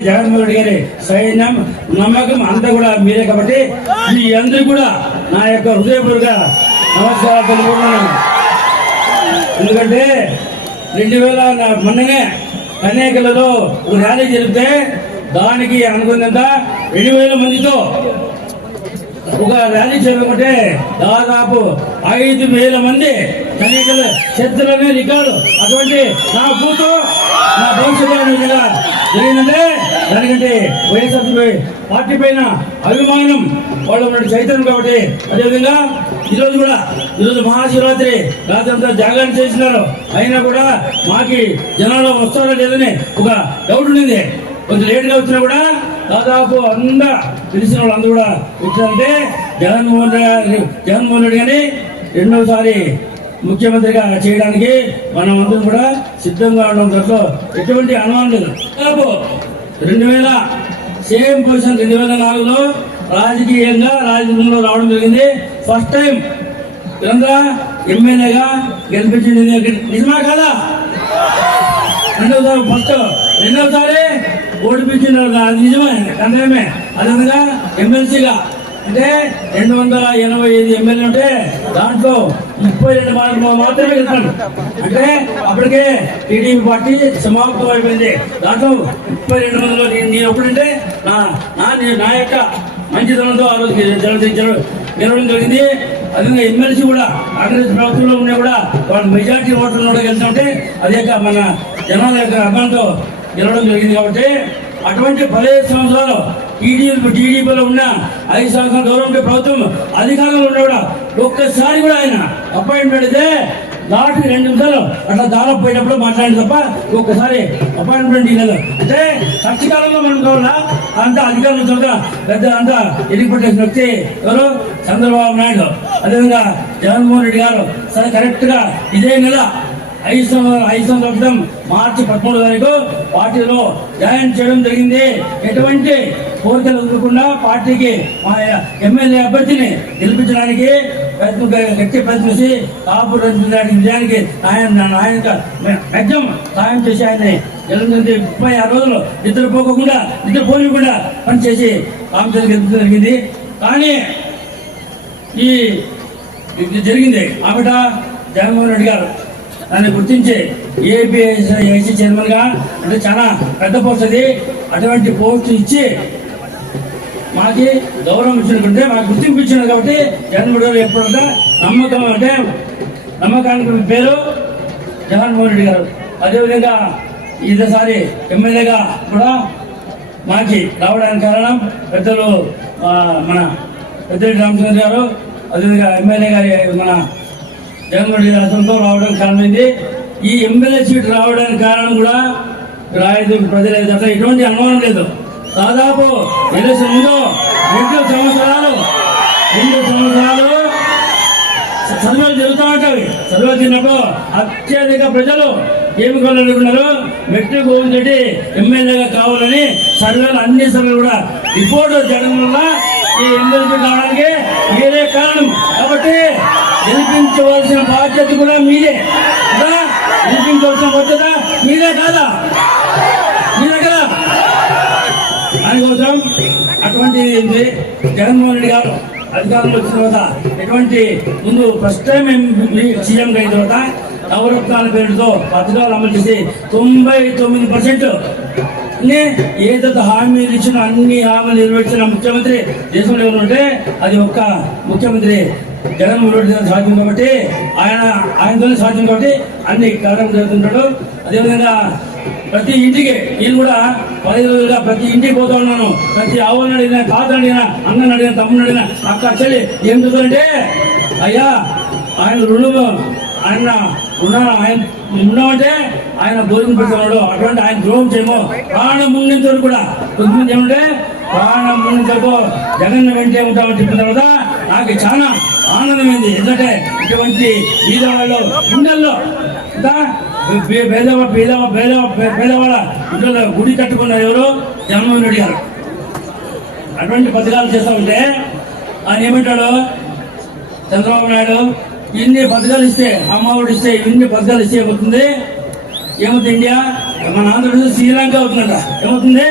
జగన్మోహన్ రెడ్డి గారి సైన్యం నమ్మకం అంతా కూడా మీరే కాబట్టి మీ అందరూ కూడా నా యొక్క హృదయపూర్వక నమస్కారాలు తెలుపుకుంటున్నాను. ఎందుకంటే రెండు వేల మొన్ననే కన్యాకులలో ఒక ర్యాలీ జరిపితే దానికి అనుకున్నంత రెండు వేల మందితో ఒక ర్యాలీ జరుగుతుంటే దాదాపు ఐదు వేల మంది కన్యాకుల చరిత్రలోనే రికార్డు. అటువంటి నా కూతు నా భవిష్యత్తు విధంగా జరిగిందంటే దానికంటే వైఎస్ఆర్సీపీ పార్టీ పైన అభిమానం వాళ్ళు ఉన్న చైతన్యం కాబట్టి అదేవిధంగా ఈరోజు కూడా ఈరోజు మహాశివరాత్రి రాత్రి అంతా జాగరణ చేసినారు అయినా కూడా మాకి జనాలు వస్తారో లేదని ఒక డౌట్ ఉండింది. కొంచెం లేట్గా వచ్చినా కూడా దాదాపు అందరూ తెలిసిన వాళ్ళందరూ కూడా వచ్చారంటే జగన్మోహన్ రెడ్డి జగన్మోహన్ రెడ్డి గారిని రెండవసారి ముఖ్యమంత్రిగా చేయడానికి మనం అందరం కూడా సిద్ధంగా ఉండడం దాంట్లో ఎటువంటి అనుమానం లేదు. దాదాపు రెండు వేల సేమ్ పొజిషన్ రెండు వేల నాలుగులో రాజకీయంగా రాజకీయంలో రావడం జరిగింది. ఫస్ట్ టైం వీరందరూ ఎమ్మెల్యేగా గెలిపించింది. నిజమా కదా? రెండవసారి ఫస్ట్ రెండవసారి ఓడిపించినారు అది నిజమే కన్నమే అదనంగా ఎమ్మెల్సీగా అంటే రెండు వందల ఎనభై ఐదు ఎమ్మెల్యే ఉంటే దాంట్లో ముప్పై రెండు మార్కులు మాత్రమే గెలిచాను అంటే అప్పటికే టీడీపీ పార్టీ సమాప్తం అయిపోయింది. దాంట్లో ముప్పై రెండు వందలు నేను నేను నా నా నా యొక్క మంచితనంతో ఆ రోజు గెల- గెలవడం జరిగింది. అదేవిధంగా ఎమ్మెల్సీ కూడా కాంగ్రెస్ ప్రభుత్వంలో ఉన్నా కూడా వాళ్ళు మెజార్టీ ఓట్లను కూడా ఉంటే అదే యొక్క మన జనాల యొక్క అర్థంతో గెలవడం జరిగింది కాబట్టి అటువంటి పదిహేను సంవత్సరాలు టీడీపీ టీడీపీలో ఉన్న ఐదు సంవత్సరాల గవర్నమెంట్ ప్రభుత్వం అధికారంలో ఉన్న కూడా ఒక్కసారి కూడా ఆయన అపాయింట్మెంట్ అయితే దాటి రెండు నిమిషాలు అట్లా దాదాపు పోయేటప్పుడు మాట్లాడి తప్ప ఒక్కసారి అపాయింట్మెంట్ ఇవ్వలేదు. అంటే కష్టకాలంలో మనం కావాలా? అంత అధికారులు చూడగా పెద్ద అంతా ఎదిగిపెట్టేసిన వ్యక్తి ఎవరు? చంద్రబాబు నాయుడు. అదేవిధంగా జగన్మోహన్ రెడ్డి గారు. సరే కరెక్ట్గా ఇదే నెల ఐదు సంవత్సరాలు ఐదు సంవత్సరాల క్రితం మార్చి పదమూడు తారీఖు పార్టీలో జాయిన్ చేయడం జరిగింది. ఎటువంటి కోరికలు వదలకుండా పార్టీకి మా ఎమ్మెల్యే అభ్యర్థిని గెలిపించడానికి ప్రయత్నం గట్టి ప్రయత్నించి కాపు నిజానికి ఆయన ఆయన మెచ్చం సాయం చేసి ఆయన్ని గెలిపించింది ముప్పై ఆరు రోజులు నిద్రపోకుండా నిద్రపోనికుండా పనిచేసి రామచంద్ర గెలిపించడం జరిగింది. కానీ ఈ ఇది జరిగింది. ఆవిడ జగన్మోహన్ రెడ్డి గారు దాన్ని గుర్తించి ఏపీ చైర్మన్గా అంటే చాలా పెద్ద పోస్ట్ అది. అటువంటి పోస్ట్ ఇచ్చి మాకి గౌరవం ఇచ్చినట్టుంటే మాకు గుర్తింపు ఇచ్చినారు కాబట్టి జగన్ గారు ఎప్పుడంటే నమ్మకం అంటే నమ్మకానికి పేరు జగన్మోహన్ రెడ్డి గారు. అదేవిధంగా ఈసారి ఎమ్మెల్యేగా కూడా మాకి రావడానికి కారణం పెద్దలు మన పెద్దరెడ్డి రామచంద్ర గారు అదేవిధంగా ఎమ్మెల్యే గారి మన జగన్మోహన్ రెడ్డి అతనితో రావడం కారణమైంది. ఈ ఎమ్మెల్యే సీట్ రావడానికి కారణం కూడా రాయదుర్గ ప్రజలేదు అట్లా ఎటువంటి అనుమానం లేదు. దాదాపు ఎలక్షన్ ముందు రెండు సంవత్సరాలు రెండు సంవత్సరాలు సర్వేలు జరుగుతూ ఉంటాయి. సర్వేలు తిన్నప్పుడు అత్యధిక ప్రజలు ఏమి కొనున్నారు మెట్రిక్ గోవింద్ ఎమ్మెల్యేగా కావాలని సర్వేలు అన్ని సర్వేలు కూడా రిపోర్ట్ జరగడం వల్ల ఈ ఎమ్మెల్సీ కావడానికి మీరే కారణం. కాబట్టి గెలిపించవలసిన బాధ్యత కూడా మీదే. కదా? గెలిపించవలసిన బాధ్యత మీరే కాదా? దానికోసం అటువంటి జగన్మోహన్ రెడ్డి గారు అధికారంలో వచ్చిన తర్వాత ఎటువంటి ముందు ఫస్ట్ టైం సీఎం అయిన తర్వాత నవరత్నాల పేరుతో పథకాలు అమలు చేసి తొంభై తొమ్మిది పర్సెంట్ ఏదైతే హామీలు ఇచ్చిన అన్ని హామీలు నెరవేర్చిన ముఖ్యమంత్రి దేశంలో ఎవరు ఉంటే అది ఒక్క ముఖ్యమంత్రి జగన్మోహన్ రెడ్డి సాధ్యం కాబట్టి ఆయన ఆయనతోనే సాధ్యం కాబట్టి అన్ని కార్యక్రమం జరుగుతుంటాడు. అదేవిధంగా ప్రతి ఇంటికి నేను కూడా పదిహేను రోజులుగా ప్రతి ఇంటికి పోతా ఉన్నాను. ప్రతి ఆవుని అడిగిన తాతను అడిగిన అన్నని అడిగిన తమ్ముని అడిగిన అక్క చెల్లి ఏం చదువుతుంటే అయ్యా ఆయన రుణము ఆయన ఉన్నా ఆయన ఉన్నామంటే ఆయన భోజనం పెడుతున్నాడు అటువంటి ఆయన ద్రోహం చేయము. ప్రాణం ముందు కూడా కొంతమంది ఏమంటే ప్రాణం ముంగిన జగన్ వెంటే ఉంటామని చెప్పిన తర్వాత నాకు చాలా ఆనందమైంది. ఎందుకంటే ఇటువంటి బీదవాళ్ళు గుండెల్లో ఇంకా పేదవా పేదవా పేదవా పే- పేదవాళ్ళ ఇంట్లో గుడి కట్టుకున్నారు ఎవరు? జగన్మోహన్ రెడ్డి గారు. అటువంటి పథకాలు చేస్తా ఉంటే ఆయన ఏమంటాడు? చంద్రబాబు నాయుడు ఇన్ని పథకాలు ఇస్తే అమ్మఒడి ఇస్తే ఇన్ని పథకాలు ఇస్తే ఏమవుతుంది? ఏమవుతుంది ఇండియా? మన ఆంధ్రప్రదేశ్ శ్రీలంక అవుతుందంట. ఏమవుతుంది?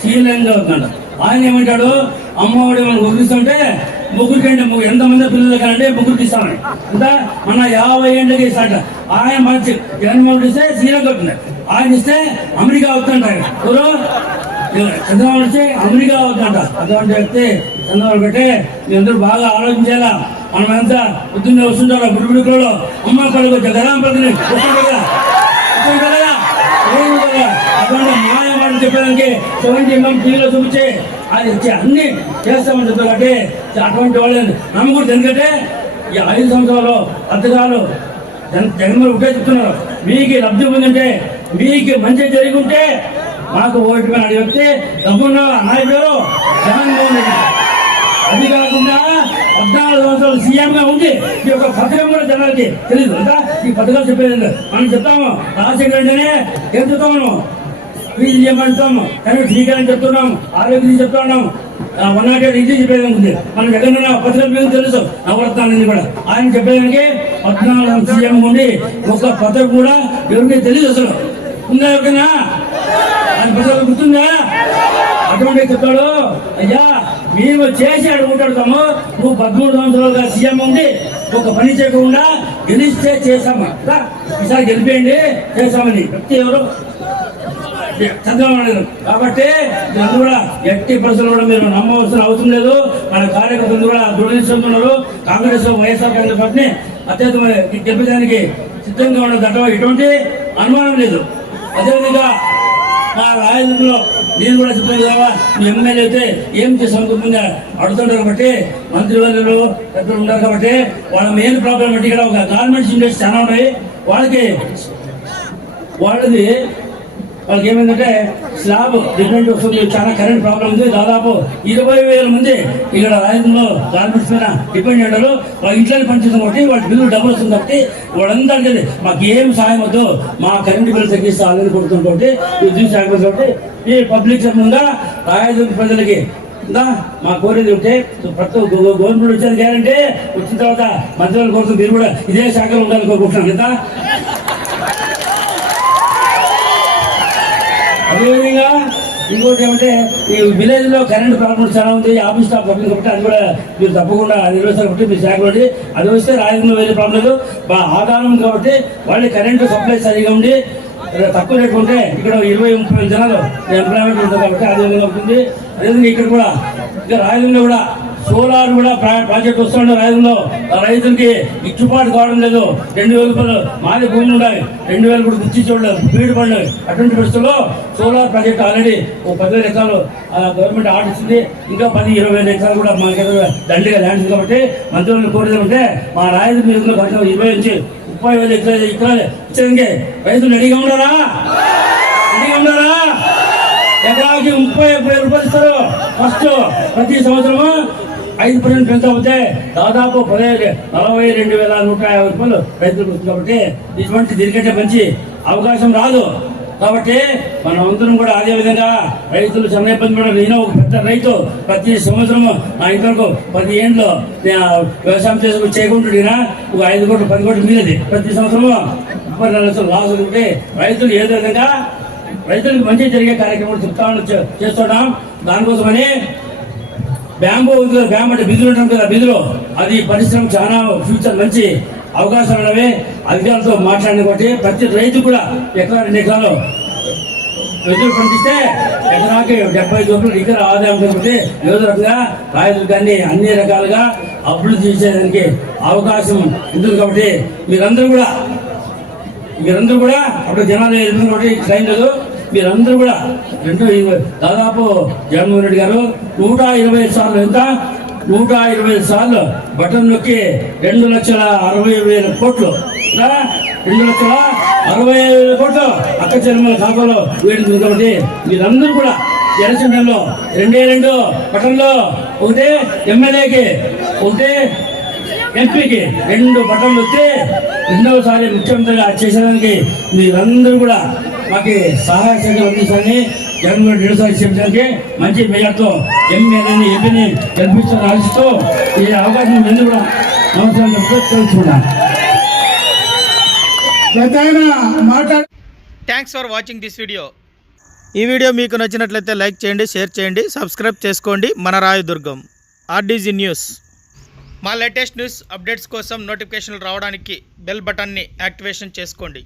శ్రీలంక అవుతుందంట. ఆయన ఏమంటాడు? అమ్మఒడి మనం ముగ్గురిస్తుంటే ముగ్గురు కంటే ముగ్గురు ఎంతమంది పిల్లలు కంటే ముగ్గురికి ఇస్తామని అంత మన యాభై ఏళ్ళకి ఇస్తాట ఆయన మంచి జగన్మోహన్ ఇస్తే శ్రీలంక అవుతుంది ఆయన ఇస్తే అమెరికా అవుతుంట ఎవరు? చంద్రబాబు వచ్చి అమెరికా అవుతుంట అటువంటి చెప్తే చంద్రబాబు పెట్టి మీరందరూ బాగా ఆలోచించాలా? మనం ఎంత పొద్దున్నే వస్తుంటారో గుడిగుడిలో అమ్మ కడుగు జగరాం ప్రతిని కదా? కదా? అటువంటి మాయ అని చెప్పడానికి సెవెంటీ ఎంఎం టీవీలో చూపించి. అది ఇచ్చి అన్ని చేస్తామని చెప్తారు కాబట్టి అటువంటి వాళ్ళని నమ్మకూడదు. ఎందుకంటే ఈ ఐదు సంవత్సరాలు పథకాలు జగన్మోహన్ ఒకటే చెప్తున్నారు. మీకు లబ్ధి ఉందంటే మీకు మంచి జరిగి ఉంటే మాకు ఓటు మీద అడిగి వస్తే డబ్బున్న నాయకుడు జగన్మోహన్ రెడ్డి. అది కాకుండా పద్నాలుగు సంవత్సరాలు సీఎం గా ఉంది ఈ యొక్క పథకం కూడా జనాలకి తెలియదు అంతా ఈ పథకాలు చెప్పేది మనం చెప్తాము రాజశేఖర అంటేనే ఏం చెప్తాము చేయమంటున్నాము. కానీ చేయమంటాము అని చెప్తున్నాము. చెప్తున్నాం ఆరోగ్యం చెప్తున్నాం వన్ నాట్ ఎయిట్ ఇది చెప్పేది ఉంది. మనం ఎక్కడైనా పత్రిక మీద తెలుసు? నవరత్నాలన్నీ కూడా. ఆయన చెప్పేదానికి పద్నాలుగు సీఎం ఉండి ఒక పథకం కూడా ఎవరికి తెలియదు అసలు. ఉందా ఎవరికైనా? ఆయన పథకాలు గుర్తుందా? అటువంటి చెప్తాడు. అయ్యా మేము చేసి అడుగుతాము నువ్వు పదమూడు సంవత్సరాలుగా సీఎం ఉండి ఒక పని చేయకుండా గెలిస్తే చేశాము ఈసారి గెలిపేయండి. చేశామని ప్రతి ఎవరు? చంద్రబాబు కాబట్టి నన్ను కూడా ఎట్టి పరిస్థితుల్లో కూడా మీరు నమ్మవలసిన అవసరం లేదు. మన కార్యకర్తలు కూడా దృఢిస్తున్నారు కాంగ్రెస్ వైఎస్ఆర్ కాంగ్రెస్ పార్టీని అత్యంత గెలిపేదానికి సిద్ధంగా ఉన్న దట్టం ఎటువంటి అనుమానం లేదు. అదేవిధంగా మా రాయలసీమలో నేను కూడా చెప్పాను కదా మీ ఎమ్మెల్యే అయితే ఏం చేసాం అడుగుతుంటారు కాబట్టి మంత్రివర్యులు పెద్దలు ఉన్నారు కాబట్టి వాళ్ళ మెయిన్ ప్రాబ్లం అంటే ఇక్కడ ఒక గార్మెంట్స్ ఇండస్ట్రీ చాలా ఉన్నాయి. వాళ్ళకి వాళ్ళది వాళ్ళకి ఏమైందంటే స్లాబ్ డిఫరెంట్ వస్తుంది చాలా కరెంట్ ప్రాబ్లం ఉంది. దాదాపు ఇరవై వేల మంది ఇక్కడ రాయలసీమలో గార్మెంట్స్ మీద డిపెండ్ అయ్యారు వాళ్ళ ఇంట్లో పనిచేస్తాం కాబట్టి వాళ్ళ బిల్లు డబ్బులు వస్తుంది కాబట్టి వాళ్ళందరికీ మాకు ఏం సాయం వద్దు మా కరెంట్ బిల్లు తగ్గిస్తే ఆల్రెడీ కొడుతుంది కాబట్టి విద్యుత్ శాఖ కాబట్టి ఈ పబ్లిక్ సంబంధంగా రాయలసీమ ప్రజలకి ఇంకా మా కోరేది ఉంటే ప్రతి గవర్నమెంట్ వచ్చేది గ్యారంటీ వచ్చిన తర్వాత మంత్రులు కోసం మీరు కూడా ఇదే శాఖలో ఉండాలని కోరుకుంటున్నాను కదా అదేవిధంగా ఇంకోటి ఏమంటే ఈ విలేజ్లో కరెంట్ ప్రాబ్లమ్స్ చాలా ఉంది ఆఫీస్ స్టాఫ్ పబ్లిక్ కాబట్టి అది కూడా మీరు తప్పకుండా నిర్వహిస్తారు కాబట్టి మీ శాఖ అది వస్తే రాజకీయంలో వేరే ప్రాబ్లం లేదు. మా ఆధారం కాబట్టి వాళ్ళకి కరెంటు సప్లై సరిగా ఉండి తక్కువ రేట్ ఉంటే ఇక్కడ ఇరవై ముప్పై జనాలు ఎంప్లాయ్మెంట్ ఉంటుంది కాబట్టి అదే విధంగా ఉంటుంది. అదేవిధంగా ఇక్కడ కూడా ఇంకా రాయలసీమలో కూడా సోలార్ కూడా ప్రాజెక్ట్ వస్తుండే రైతుల్లో. ఆ రైతులకి ఇచ్చుబాటు కావడం లేదు. రెండు వేల రూపాయలు మాది భూములు ఉన్నాయి. రెండు వేలు కూడా గుర్తి చూడలేదు. బీడు పడలేదు. అటువంటి పరిస్థితుల్లో సోలార్ ప్రాజెక్ట్ ఆల్రెడీ ఓ పదివేల ఎకరాలు గవర్నమెంట్ ఆర్డర్ ఇచ్చింది. ఇంకా పది ఇరవై వేల ఎకరాలు కూడా మనకి దగ్గర దండిగా ల్యాండ్ ఉంది కాబట్టి మంత్రులను కోరేది ఉంటే మా రాయలు మీరు కొంచెం ఇరవై నుంచి ముప్పై వేల ఎకరాలు ఎకరాలు ఇచ్చడానికి రైతులు రెడీగా ఉన్నారా? రెడీగా ఉన్నారా? ఎకరాకి ముప్పై వేల రూపాయలు ఇస్తారు. ఫస్ట్ ప్రతి సంవత్సరము ఐదు పర్సెంట్ పెంచకపోతే దాదాపు పదిహేను నలభై రెండు వేల నూట యాభై రూపాయలు రైతులకు వస్తుంది కాబట్టి ఇటువంటి దీనికంటే మంచి అవకాశం రాదు. కాబట్టి మనం అందరం కూడా అదే విధంగా రైతులు చాలా ఇబ్బంది పడారు నేను ఒక పెద్ద రైతు. ప్రతి సంవత్సరం నా ఇంతవరకు పది ఏండ్లు వ్యవసాయం చేసుకుని చేయకుంటున్నా ఒక ఐదు కోట్లు పది కోట్లు మిగిలింది. ప్రతి సంవత్సరం ముప్పై నాలుగు లక్షలు లాస్ ఉంటే రైతులు ఏదో విధంగా రైతులకు మంచి జరిగే కార్యక్రమాలు చెప్తా చేస్తున్నాం. దానికోసమని బ్యాంబో ఉంది కదా బ్యాంబ్ అంటే బిజులు ఉంటాం కదా బిజులు అది పరిశ్రమ చాలా ఫ్యూచర్ మంచి అవకాశాలు ఉన్నవి. అధికారులతో మాట్లాడిన కాబట్టి ప్రతి రైతు కూడా ఎకరా రెండు ఎకరాలు వెదురు పండిస్తే ఎకరాకి డెబ్బై చోట్ల ఇతర ఆదాయం కాబట్టి ఏదో రకంగా రైతులు కానీ అన్ని రకాలుగా అభివృద్ధి చేసేదానికి అవకాశం ఉంటుంది కాబట్టి మీరందరూ కూడా మీరందరూ కూడా అప్పుడు జనాలు ఎదురు కాబట్టి ట్రైన్ లేదు మీరందరూ కూడా రెండు ఇరవై- దాదాపు జగన్మోహన్ రెడ్డి గారు నూట ఇరవై సార్లు ఎంత? నూట ఇరవై సార్లు బటన్ నొక్కి రెండు లక్షల అరవై వేల కోట్లు. రెండు లక్షల అరవై వేల కోట్లు అక్క చెరుమల ఖాతాలో వేడుతుంది కాబట్టి మీరందరూ కూడా ఎలక్షన్లో రెండే రెండు బటన్లో ఒకటే ఎమ్మెల్యేకి ఒకటే ఎంపీకి రెండు బటన్లు వస్తే రెండవసారి ముఖ్యమంత్రిగా చేసేదానికి మీరందరూ కూడా మాకు సహాయ సహకారం అందించాలని జగన్మోహన్ రెడ్డి సార్ చెప్పడానికి మంచి మెజార్తో ఎమ్మెల్యేని ఎంపీని గెలిపిస్తారని ఆశిస్తూ ఈ అవకాశం ఎందుకు కూడా నమస్కారం చెప్తూ తెలుసుకున్నాను thanks for watching this video ఈ వీడియో మీకు నచ్చినట్లయితే లైక్ చేయండి షేర్ చేయండి సబ్స్క్రైబ్ చేసుకోండి. మన రాయదుర్గం ఆర్డీజీ న్యూస్. మా లేటెస్ట్ న్యూస్ అప్డేట్స్ కోసం నోటిఫికేషన్లు రావడానికి బెల్ బటన్ని యాక్టివేషన్ చేసుకోండి.